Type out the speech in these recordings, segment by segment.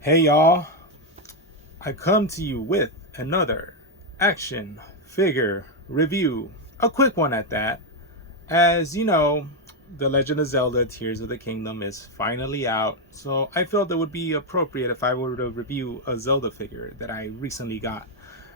Hey y'all, I come to you with another action figure review. A quick one at that. As you know, The Legend of Zelda Tears of the Kingdom is finally out, so I felt it would be appropriate if I were to review a Zelda figure that I recently got.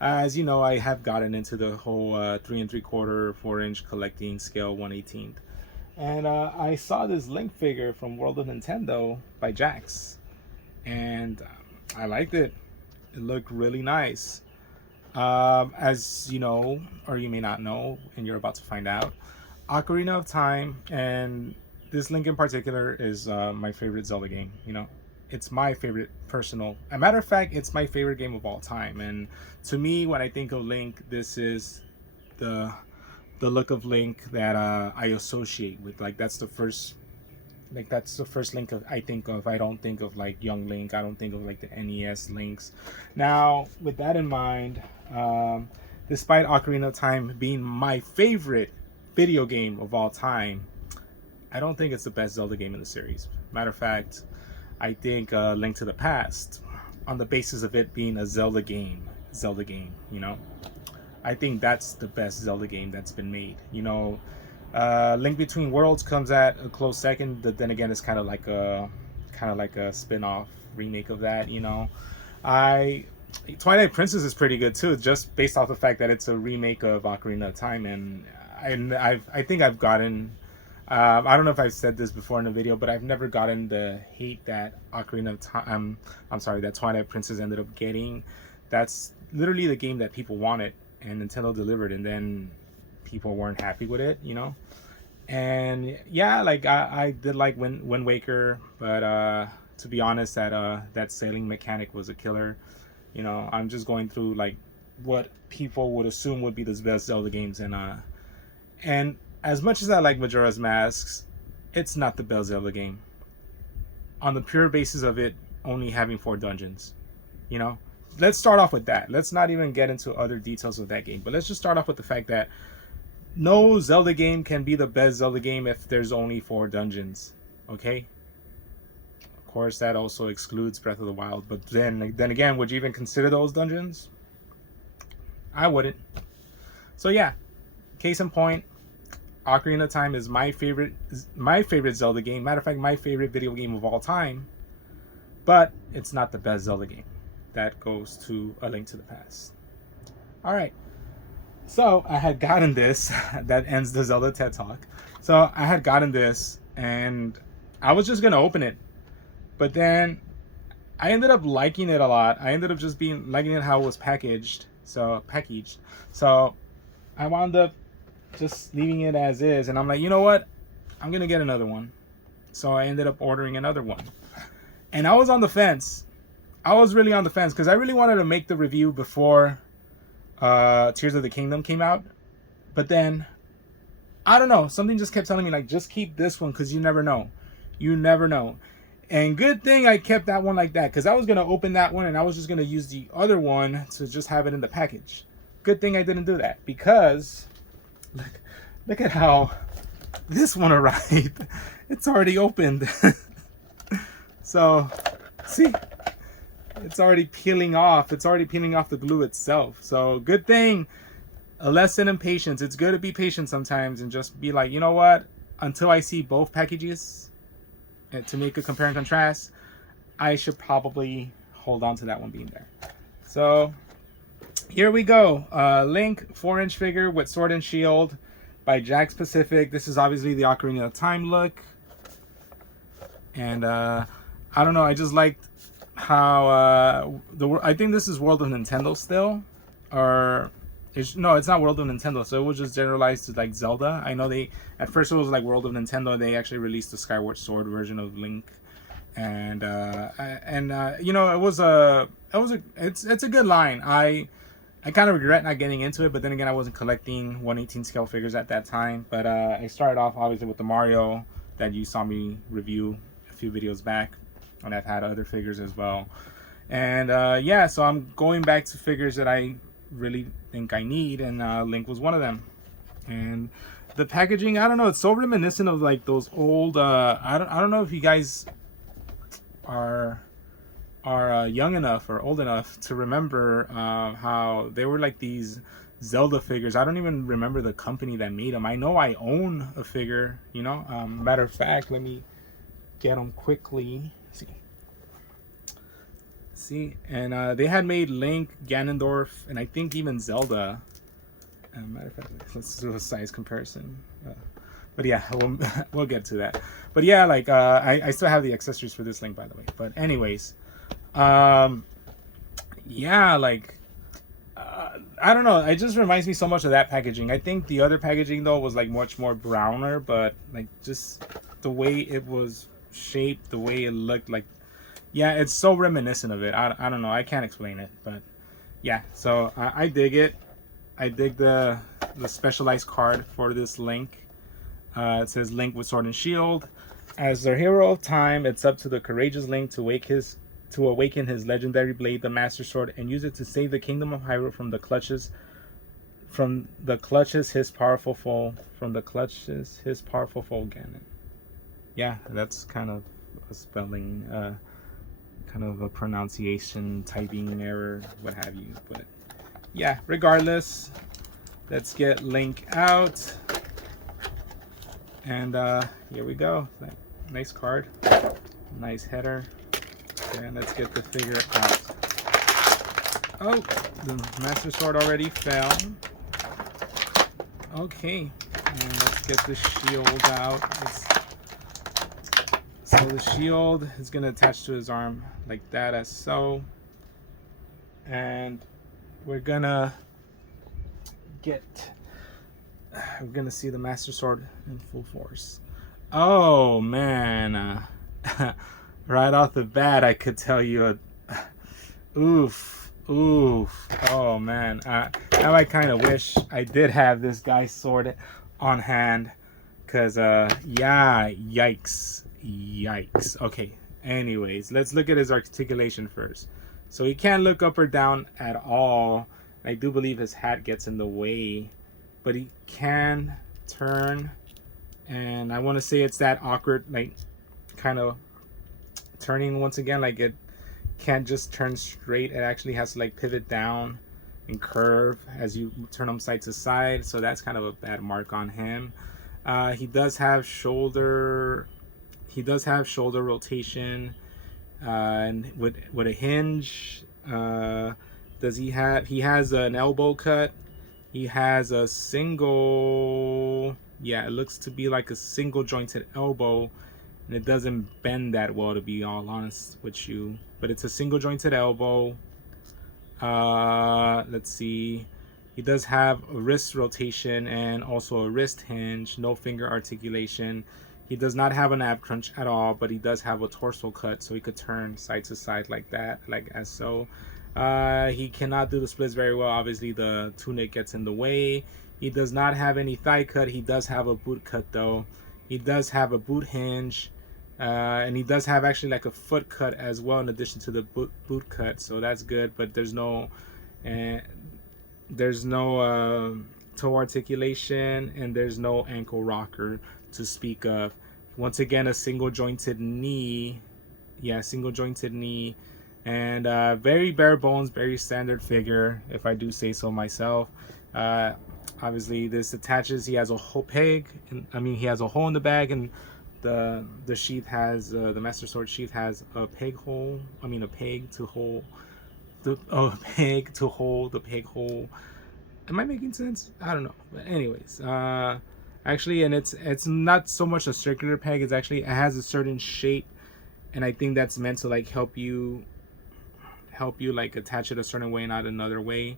As you know, I have gotten into the whole 3 3/4, 4 inch collecting scale 1/18th. And I saw this Link figure from World of Nintendo by Jakks, and I liked it. It looked really nice. As you know, or you may not know, and you're about to find out, Ocarina of Time and this Link in particular is my favorite Zelda game. It's my favorite personal. As a matter of fact, it's my favorite game of all time. And to me, when I think of Link, this is the the look of Link that I associate with. That's the first Link I think of. I don't think of like young Link. I don't think of like the NES Links. Now, with that in mind, despite Ocarina of Time being my favorite video game of all time, I don't think it's the best Zelda game in the series. Matter of fact, I think Link to the Past, on the basis of it being a Zelda game. I think that's the best Zelda game that's been made. Link Between Worlds comes at a close second, but then again, it's kind of like a spin-off remake of that. I Twilight Princess is pretty good too, just based off the fact that it's a remake of Ocarina of Time, and I think I've gotten. I don't know if I've said this before in a video, but I've never gotten the hate that Ocarina of Time. I'm sorry, that Twilight Princess ended up getting. That's literally the game that people wanted, and Nintendo delivered, and then people weren't happy with it. And yeah, like I did like Wind Waker, but to be honest, that sailing mechanic was a killer. I'm just going through like what people would assume would be the best Zelda games, and as much as I like Majora's Masks, it's not the best Zelda game on the pure basis of it only having 4 dungeons. You know, let's start off with that. Let's not even get into other details of that game, but let's just start off with the fact that no Zelda game can be the best Zelda game if there's only 4 dungeons. Okay? Of course, that also excludes Breath of the Wild. But then again, would you even consider those dungeons? I wouldn't. So yeah, case in point, Ocarina of Time is my favorite Zelda game. Matter of fact, my favorite video game of all time. But it's not the best Zelda game. That goes to A Link to the Past. All right. So I had gotten this. That ends the Zelda TED Talk. So I had gotten this, and I was just gonna open it, but then I ended up liking it a lot. I ended up just being liking it how it was packaged. So I wound up just leaving it as is, and I'm like, you know what? I'm gonna get another one. So I ended up ordering another one, and I was on the fence. I was really on the fence because I really wanted to make the review before Tears of the Kingdom came out, but then I don't know, something just kept telling me like, just keep this one because you never know. And good thing I kept that one like that, because I was gonna open that one and I was just gonna use the other one to just have it in the package. Good thing I didn't do that, because look at how this one arrived. It's already opened. So see, it's already peeling off. It's already peeling off the glue itself. So good thing. A lesson in patience. It's good to be patient sometimes and just be like, you know what? Until I see both packages to make a compare and contrast, I should probably hold on to that one being there. So here we go. Link 4-inch figure with sword and shield by Jakks Pacific. This is obviously the Ocarina of Time look. And I don't know. I just liked how I think this is World of Nintendo still, or no, it's not World of Nintendo. So it was just generalized to like Zelda. I know at first it was like World of Nintendo. They actually released the Skyward Sword version of Link, and it's a good line. I kind of regret not getting into it, but then again, I wasn't collecting 1/18 scale figures at that time. But I started off obviously with the Mario that you saw me review a few videos back, and I've had other figures as well. And yeah, so I'm going back to figures that I really think I need, and Link was one of them. And the packaging, I don't know, it's so reminiscent of like those old I don't know if you guys are are young enough or old enough to remember how they were like these Zelda figures. I don't even remember the company that made them. I know I own a figure, you know. Matter of fact, let me get them quickly. See, and they had made Link, Ganondorf, and I think even Zelda. Matter of fact, let's do a size comparison. But yeah, we'll get to that. But yeah, like I still have the accessories for this Link, by the way. But anyways, yeah, like I don't know. It just reminds me so much of that packaging. I think the other packaging though was like much more browner, but like just the way it was shaped, the way it looked, like yeah, it's so reminiscent of it. I don't know. I can't explain it, but yeah. So I dig it. I dig the specialized card for this Link. It says Link with sword and shield. As the hero of time, it's up to the courageous Link to awaken his legendary blade, the Master Sword, and use it to save the kingdom of Hyrule from the clutches his powerful foe Ganon. Yeah, that's kind of a spelling, kind of a pronunciation, typing error, what have you. But yeah, regardless, let's get Link out. And here we go. Nice card. Nice header. And let's get the figure out. Oh, the Master Sword already fell. Okay. And let's get the shield out. So the shield is going to attach to his arm like that, as so. And we're going to see the Master Sword in full force. Oh man, right off the bat I could tell you oof. Oh man, now I kind of wish I did have this guy's sword on hand, cause yeah, yikes. Okay, anyways, let's look at his articulation first. So he can't look up or down at all. I do believe his hat gets in the way, but he can turn, and I want to say it's that awkward, like kind of turning once again, like it can't just turn straight. It actually has to like pivot down and curve as you turn him side to side, so that's kind of a bad mark on him. He does have shoulder rotation, and with a hinge. Does he has an elbow cut. He has a single, yeah, it looks to be like a single jointed elbow, and it doesn't bend that well, to be all honest with you, but it's a single jointed elbow. Let's see, he does have a wrist rotation and also a wrist hinge. No finger articulation. He does not have an ab crunch at all, but he does have a torso cut, so he could turn side to side like that, like as so. He cannot do the splits very well. Obviously, the tunic gets in the way. He does not have any thigh cut. He does have a boot cut, though. He does have a boot hinge, and he does have actually like a foot cut as well, in addition to the boot cut. So that's good. But there's no toe articulation, and there's no ankle rocker to speak of. Once again, a single jointed knee. Yeah, single jointed knee. And very bare bones, very standard figure, if I do say so myself. Obviously, this attaches. He has a whole peg. He has a hole in the bag, and the sheath has the Master Sword sheath has a peg hole. A peg to hold peg to hold the peg hole. Am I making sense? I don't know. But anyways, actually, and it's not so much a circular peg. It has a certain shape, and I think that's meant to like help you like attach it a certain way, not another way.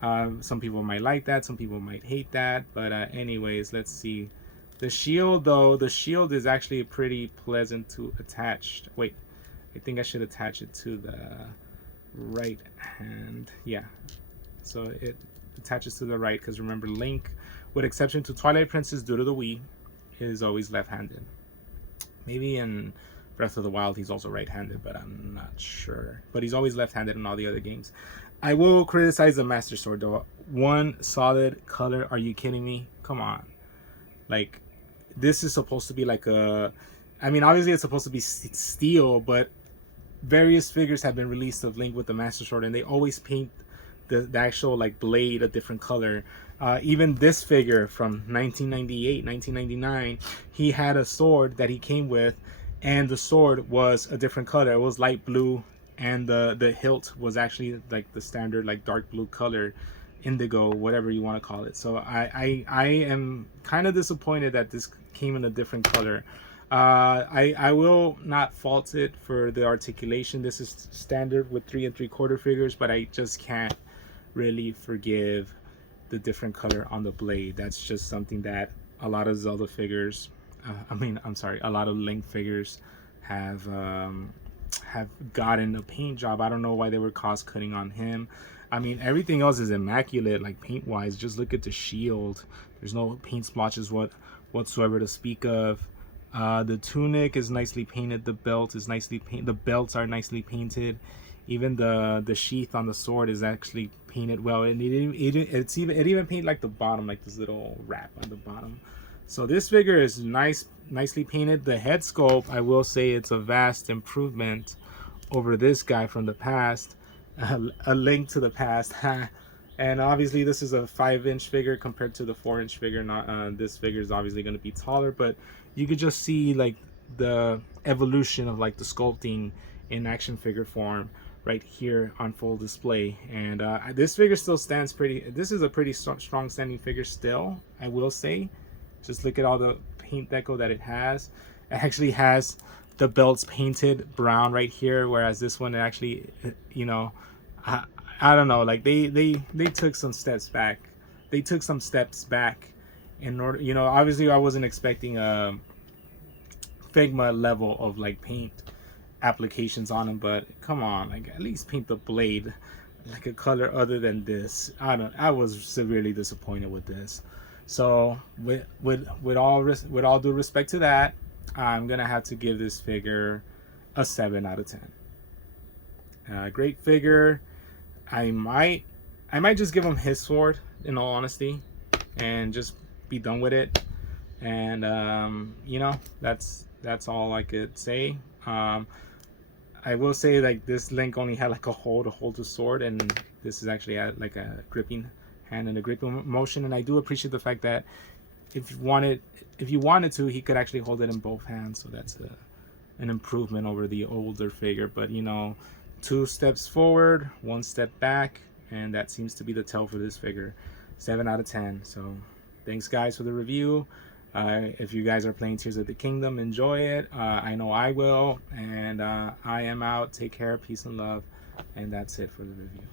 Some people might like that, some people might hate that, but anyways, let's see. The shield, though, the shield is actually pretty pleasant to attach. Wait, I think I should attach it to the right hand. Yeah, so it attaches to the right, because remember, Link, with exception to Twilight Princess due to the Wii, is always left-handed. Maybe in Breath of the Wild he's also right-handed, but I'm not sure. But he's always left-handed in all the other games. I will criticize the Master Sword, though. One solid color. Are you kidding me? Come on. Like, this is supposed to be like a... obviously it's supposed to be steel, but various figures have been released of Link with the Master Sword, and they always paint the actual like blade a different color. Even this figure from 1998, 1999, he had a sword that he came with, and the sword was a different color. It was light blue, and the hilt was actually like the standard like dark blue color, indigo, whatever you want to call it. So I am kind of disappointed that this came in a different color. I will not fault it for the articulation. This is standard with 3 3/4 figures, but I just can't really forgive the different color on the blade. That's just something that a lot of Zelda figures, a lot of Link figures have gotten a paint job. I don't know why they were cost cutting on him. I mean, everything else is immaculate, like paint wise. Just look at the shield. There's no paint splotches whatsoever to speak of. The tunic is nicely painted. The belt is nicely painted. The belts are nicely painted. Even the sheath on the sword is actually painted well, and it even painted like the bottom, like this little wrap on the bottom. So this figure is nicely painted. The head sculpt, I will say, it's a vast improvement over this guy from the past. A link to the past. And obviously this is a 5-inch figure compared to the 4-inch figure. Not this figure is obviously going to be taller, but you could just see like the evolution of like the sculpting in action figure form right here on full display. And this figure still stands pretty. This is a pretty strong standing figure still, I will say. Just look at all the paint deco that it has. It actually has the belts painted brown right here, whereas this one actually, you know, I don't know, like they took some steps back. They took some steps back in order, you know, obviously I wasn't expecting a Figma level of like paint applications on them, but come on, like at least paint the blade like a color other than this. I was severely disappointed with this. So with all due respect to that, I'm gonna have to give this figure a 7 out of 10. Great figure. I might just give him his sword, in all honesty, and just be done with it. And you know, that's all I could say. I will say, like, this Link only had like a hole to hold the sword, and this is actually at like a gripping hand and a gripping motion. And I do appreciate the fact that if you wanted to, he could actually hold it in both hands. So that's an improvement over the older figure. But you know, 2 steps forward, 1 step back, and that seems to be the tell for this figure. 7 out of 10. So thanks guys for the review. If you guys are playing Tears of the Kingdom, enjoy it. I know I will. And I am out. Take care, peace and love. And that's it for the review.